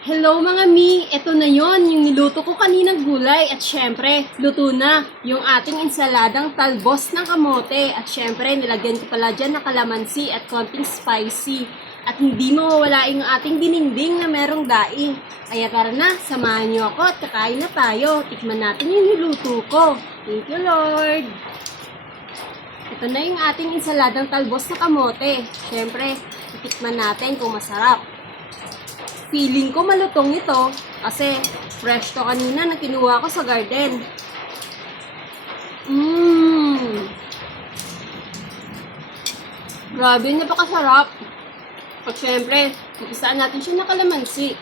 Hello mga mi! Ito na yon yung niluto ko kaninang gulay at syempre, luto na yung ating ensaladang talbos ng kamote at syempre, nilagyan ko pala dyan ng kalamansi at konting spicy at hindi mawawala yung ating dininding na merong daing. Kaya tara na, samahan nyo ako at kakain na tayo. Tikman natin yung niluto ko. Thank you Lord! Ito na yung ating ensaladang talbos ng kamote. Syempre, titikman natin kung masarap. Feeling ko malutong ito kasi fresh to kanina na kinuha ko sa garden. Grabe, napakasarap. At syempre, ipisaan natin siya ng kalamansi.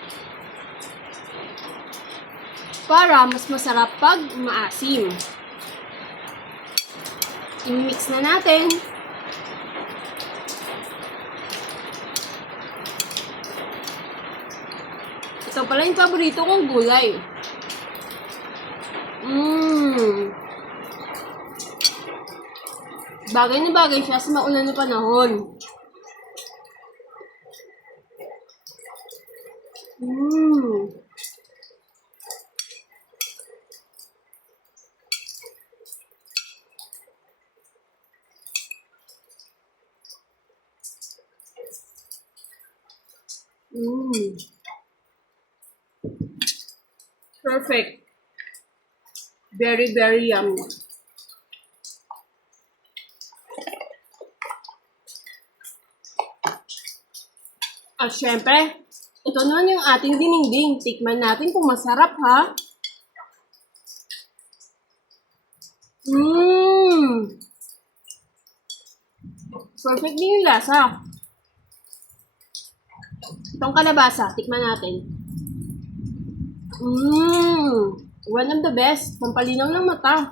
Para mas masarap pag maasim. I-mix na natin. Ito pala yung paborito kong gulay. Bagay na bagay siya sa maulan na panahon. Perfect. Very, very yummy. At syempre, ito naman yung ating dininding. Tikman natin kung masarap, ha? Perfect din yung lasa. Itong kalabasa, tikman natin. One of the best. Pampalinaw ng mata.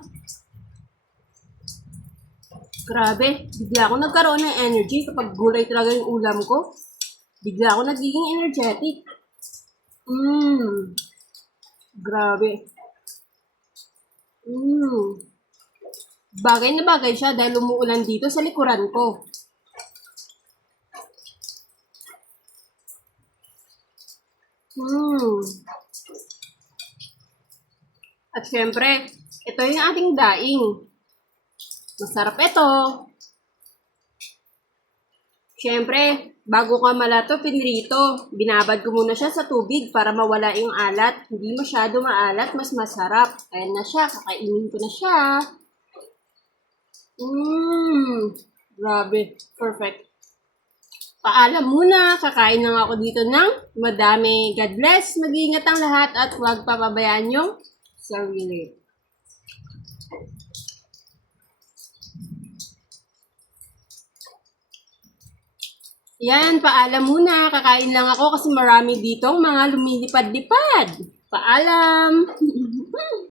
Grabe, bigla ako nagkaroon ng energy kapag gulay talaga yung ulam ko. Bigla ako nagiging energetic. Grabe. Bagay na bagay siya dahil umuulan dito sa likuran ko. At syempre, ito yung ating daing. Masarap ito. Syempre, bago ka malato, pinrito, binabad ko muna siya sa tubig para mawala yung alat. Hindi masyado maalat, mas masarap. Ayan na siya, kakainin ko na siya. Grabe, perfect. Paalam muna, kakain lang ako dito ng madami. God bless, mag-iingat ang lahat at huwag papabayaan yung sarili. Yan, paalam muna. Kakain lang ako kasi marami ditong mga lumilipad-lipad. Paalam!